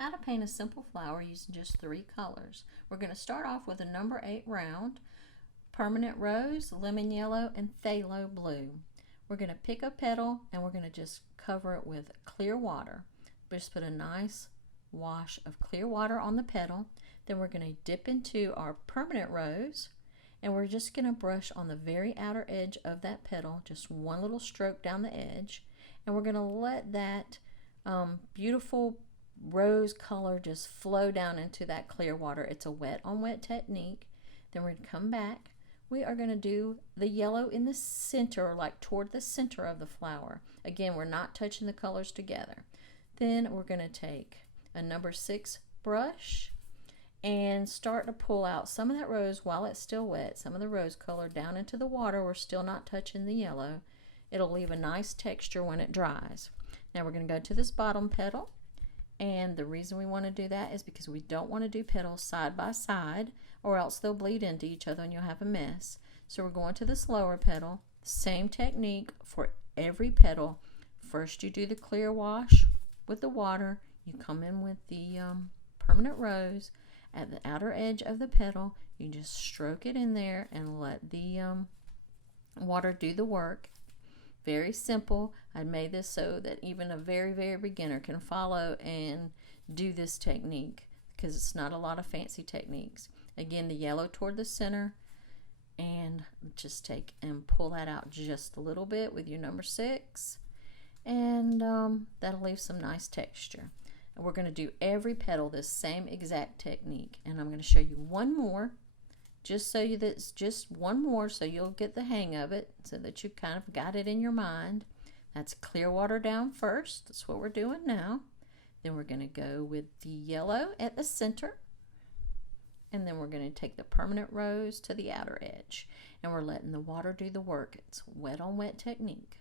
how to paint a simple flower using just 3 colors. We're going to start off with a number 8 round, permanent rose, lemon yellow, and phthalo blue. We're going to pick a petal and we're going to just cover it with clear water. Just put a nice wash of clear water on the petal. Then we're going to dip into our permanent rose and we're just going to brush on the very outer edge of that petal, just one little stroke down the edge, and we're going to let that beautiful rose color just flow down into that clear water. It's a wet on wet technique. Then we're going to come back. We are going to do the yellow in the center, like toward the center of the flower. Again, we're not touching the colors together. Then we're going to take a number 6 brush and start to pull out some of that rose while it's still wet, some of the rose color down into the water. We're still not touching the yellow. It'll leave a nice texture when it dries. Now we're going to go to this bottom petal, and the reason we want to do that is because we don't want to do petals side by side or else they'll bleed into each other and you'll have a mess. So we're going to this lower petal. Same technique for every petal. First you do the clear wash with the water, you come in with the permanent rose. At the outer edge of the petal, you just stroke it in there and let the water do the work. Very simple. I made this so that even a very, very beginner can follow and do this technique because it's not a lot of fancy techniques. Again, the yellow toward the center, and just take and pull that out just a little bit with your number 6, and that'll leave some nice texture. And we're going to do every petal this same exact technique, and I'm going to show you one more just so that's just one more so you'll get the hang of it, so that you kind of got it in your mind. That's clear water down first. That's what we're doing now. Then we're going to go with the yellow at the center, and then we're going to take the permanent rose to the outer edge, and we're letting the water do the work. It's wet on wet technique.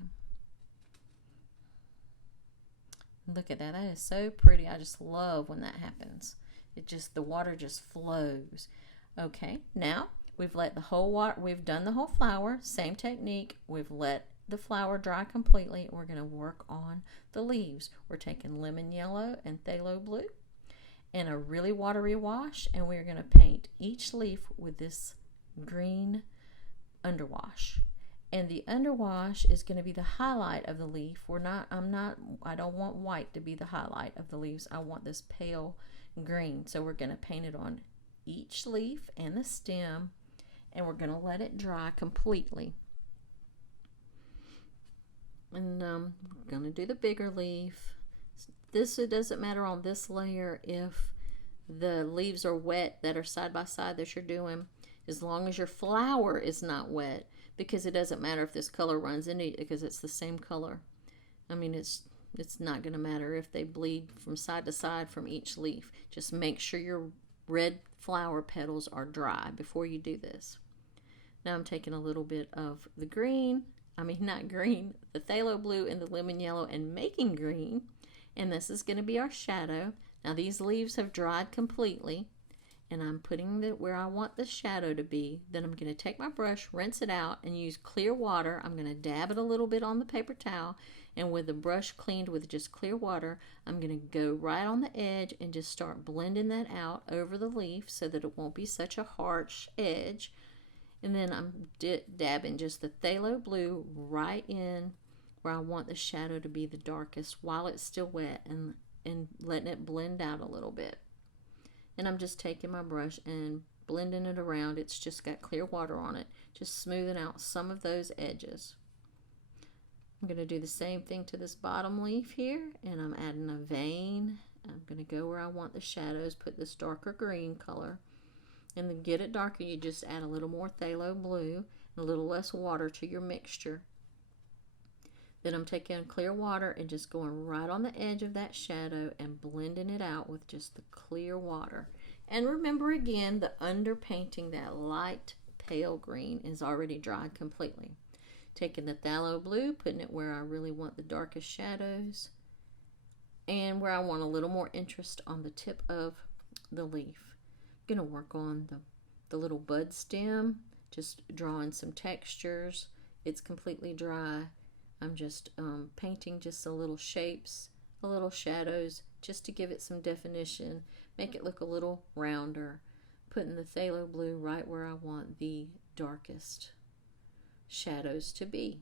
Look at that. That is so pretty. I just love when that happens. The water just flows. Okay, now we've let the whole water, we've done the whole flower, same technique. We've let the flower dry completely. We're going to work on the leaves. We're taking lemon yellow and phthalo blue and a really watery wash, and we're going to paint each leaf with this green underwash. And the underwash is going to be the highlight of the leaf. I don't want white to be the highlight of the leaves. I want this pale green. So we're going to paint it on each leaf and the stem, and we're going to let it dry completely. And we're going to do the bigger leaf. It doesn't matter on this layer if the leaves are wet that are side by side that you're doing, as long as your flower is not wet, because it doesn't matter if this color runs into it because it's the same color. I mean, it's not going to matter if they bleed from side to side from each leaf. Just make sure your red flower petals are dry before you do this. Now I'm taking a little bit of the green, the phthalo blue and the lemon yellow, and making green, and this is going to be our shadow. Now these leaves have dried completely, and I'm putting it where I want the shadow to be. Then I'm going to take my brush, rinse it out, and use clear water. I'm going to dab it a little bit on the paper towel, and with the brush cleaned with just clear water, I'm going to go right on the edge and just start blending that out over the leaf so that it won't be such a harsh edge. And then I'm dabbing just the phthalo blue right in where I want the shadow to be the darkest while it's still wet, and letting it blend out a little bit. And I'm just taking my brush and blending it around. It's just got clear water on it, just smoothing out some of those edges. I'm going to do the same thing to this bottom leaf here, and I'm adding a vein. I'm going to go where I want the shadows, put this darker green color, and then get it darker, you just add a little more phthalo blue and a little less water to your mixture. Then I'm taking clear water and just going right on the edge of that shadow and blending it out with just the clear water. And remember again, the underpainting, that light pale green, is already dried completely. Taking the phthalo blue, putting it where I really want the darkest shadows and where I want a little more interest on the tip of the leaf. I'm going to work on the little bud stem, just drawing some textures. It's completely dry. I'm just painting just a little shapes, a little shadows, just to give it some definition, make it look a little rounder. Putting the phthalo blue right where I want the darkest shadows to be.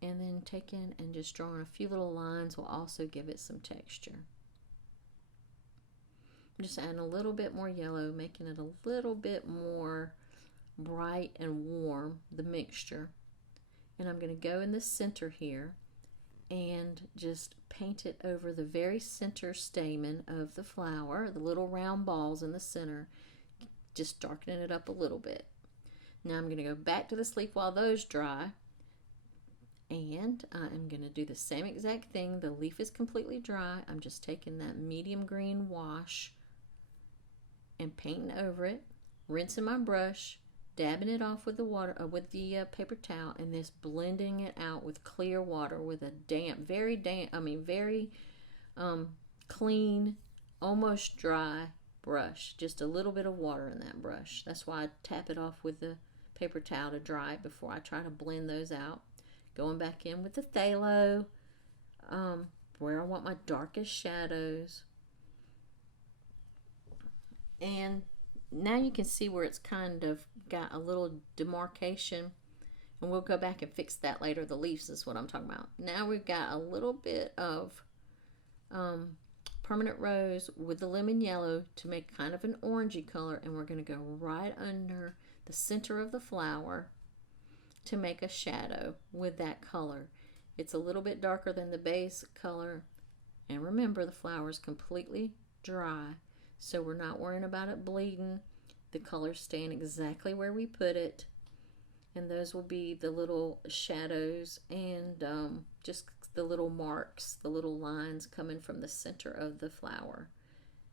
And then taking and just drawing a few little lines will also give it some texture. I'm just adding a little bit more yellow, making it a little bit more bright and warm, the mixture. And I'm going to go in the center here and just paint it over the very center stamen of the flower, the little round balls in the center, just darkening it up a little bit. Now I'm going to go back to the sleeve while those dry, and I'm going to do the same exact thing. The leaf is completely dry. I'm just taking that medium green wash and painting over it, rinsing my brush, dabbing it off with the water, with the paper towel, and this blending it out with clear water with a very clean, almost dry brush. Just a little bit of water in that brush. That's why I tap it off with the paper towel to dry it before I try to blend those out. Going back in with the phthalo, where I want my darkest shadows. And now you can see where it's kind of got a little demarcation, and we'll go back and fix that later. The leaves is what I'm talking about. Now we've got a little bit of permanent rose with the lemon yellow to make kind of an orangey color, and we're going to go right under the center of the flower to make a shadow with that color. It's a little bit darker than the base color, and remember the flower is completely dry, so we're not worrying about it bleeding. The color's staying exactly where we put it, and those will be the little shadows and just the little marks, the little lines coming from the center of the flower.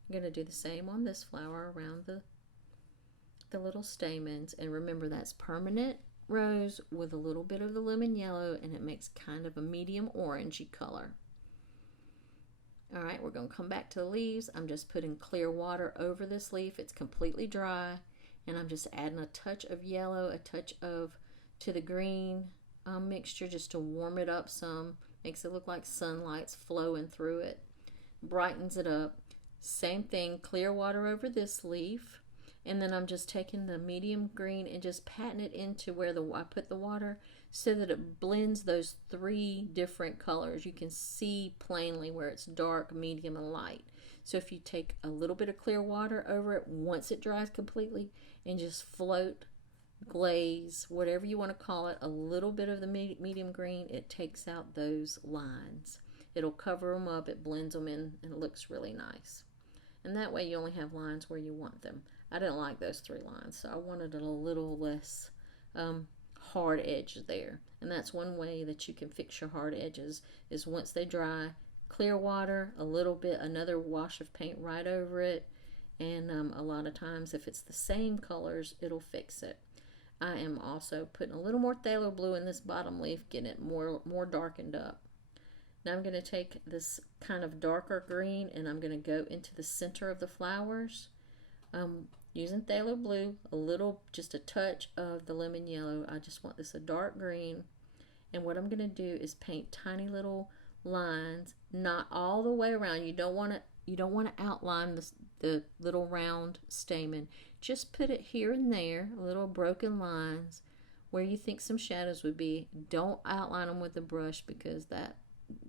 I'm going to do the same on this flower around the little stamens, and remember that's permanent rose with a little bit of the lemon yellow, and it makes kind of a medium orangey color. Alright, we're going to come back to the leaves. I'm just putting clear water over this leaf. It's completely dry, and I'm just adding a touch of yellow, a touch of to the green mixture just to warm it up some. Makes it look like sunlight's flowing through it. Brightens it up. Same thing, clear water over this leaf. And then I'm just taking the medium green and just patting it into where I put the water so that it blends those three different colors. You can see plainly where it's dark, medium, and light. So if you take a little bit of clear water over it once it dries completely and just float, glaze, whatever you want to call it, a little bit of the medium green, it takes out those lines. It'll cover them up, it blends them in, and it looks really nice. And that way you only have lines where you want them. I didn't like those three lines, so I wanted a little less hard edge there. And that's one way that you can fix your hard edges, is once they dry, clear water, a little bit, another wash of paint right over it, and a lot of times if it's the same colors, it'll fix it. I am also putting a little more phthalo blue in this bottom leaf, getting it more darkened up. Now I'm going to take this kind of darker green, and I'm going to go into the center of the flowers. Using phthalo blue, just a touch of the lemon yellow. I just want this a dark green, and what I'm going to do is paint tiny little lines, not all the way around. You don't want to outline the little round stamen. Just put it here and there, little broken lines where you think some shadows would be. Don't outline them with the brush, because that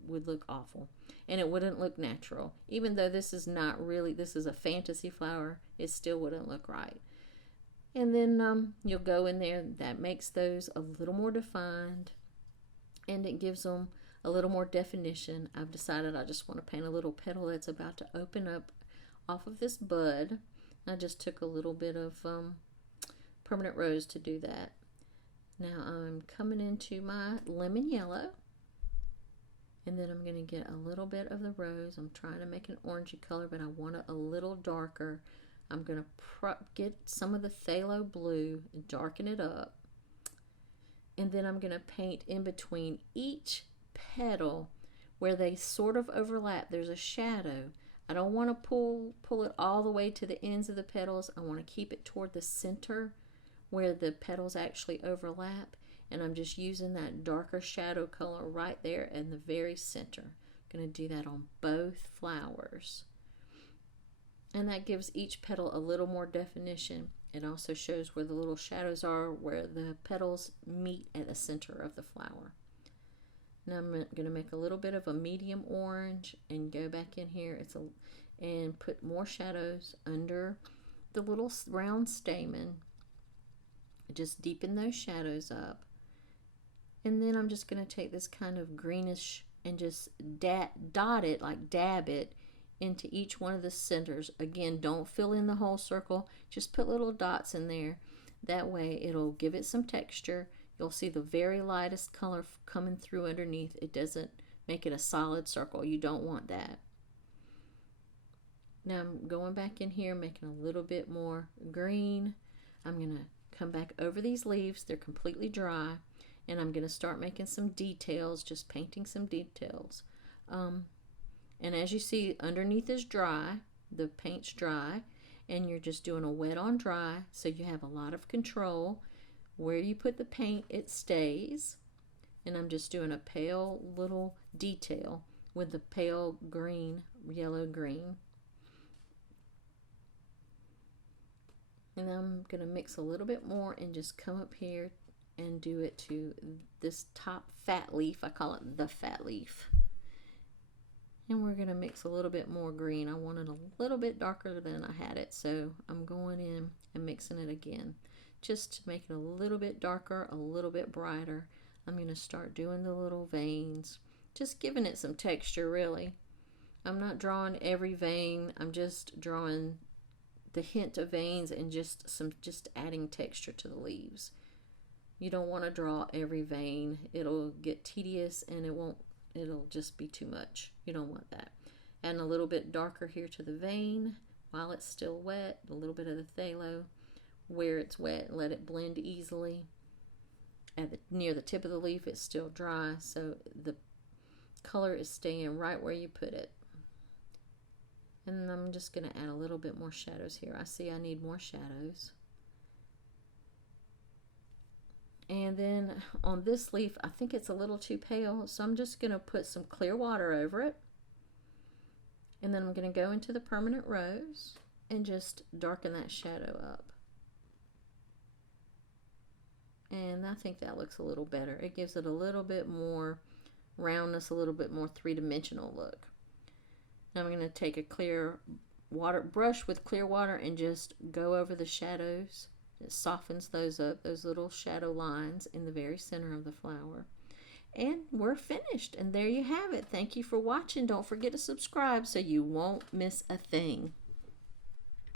would look awful and it wouldn't look natural. Even though this is a fantasy flower, it still wouldn't look right. And then you'll go in there. That makes those a little more defined, and it gives them a little more definition. I've decided I just want to paint a little petal that's about to open up off of this bud. I just took a little bit of permanent rose to do that. Now I'm coming into my lemon yellow, and then I'm going to get a little bit of the rose. I'm trying to make an orangey color, but I want it a little darker. I'm going to get some of the phthalo blue and darken it up. And then I'm going to paint in between each petal where they sort of overlap. There's a shadow. I don't want to pull it all the way to the ends of the petals. I want to keep it toward the center where the petals actually overlap. and I'm just using that darker shadow color right there in the very center. I'm going to do that on both flowers. And that gives each petal a little more definition. It also shows where the little shadows are, where the petals meet at the center of the flower. Now I'm going to make a little bit of a medium orange and go back in here and put more shadows under the little round stamen. Just deepen those shadows up. And then I'm just going to take this kind of greenish and just dot it, like dab it, into each one of the centers. Again, don't fill in the whole circle, just put little dots in there. That way it'll give it some texture. You'll see the very lightest color coming through underneath. It doesn't make it a solid circle. You don't want that. Now I'm going back in here, making a little bit more green. I'm going to come back over these leaves. They're completely dry, and I'm going to start making some details, just painting some details. And as you see, underneath is dry, the paint's dry, and you're just doing a wet on dry, so you have a lot of control. Where you put the paint, it stays. And I'm just doing a pale little detail with the pale green, yellow green. And I'm going to mix a little bit more and just come up here and do it to this top fat leaf. I call it the fat leaf. And we're going to mix a little bit more green. I want it a little bit darker than I had it, so I'm going in and mixing it again. Just to make it a little bit darker, a little bit brighter. I'm going to start doing the little veins. Just giving it some texture, really. I'm not drawing every vein. I'm just drawing the hint of veins and just adding texture to the leaves. You don't want to draw every vein. It'll get tedious and it'll just be too much. You don't want that. And a little bit darker here to the vein while it's still wet. A little bit of the phthalo where it's wet. Let it blend easily. Near the tip of the leaf, it's still dry, so the color is staying right where you put it. And I'm just going to add a little bit more shadows here. I see I need more shadows. And then on this leaf, I think it's a little too pale, so I'm just going to put some clear water over it. And then I'm going to go into the permanent rose and just darken that shadow up. And I think that looks a little better. It gives it a little bit more roundness, a little bit more three-dimensional look. Now I'm going to take a clear water brush with clear water and just go over the shadows. It softens those up, those little shadow lines in the very center of the flower. And we're finished. And there you have it. Thank you for watching. Don't forget to subscribe so you won't miss a thing.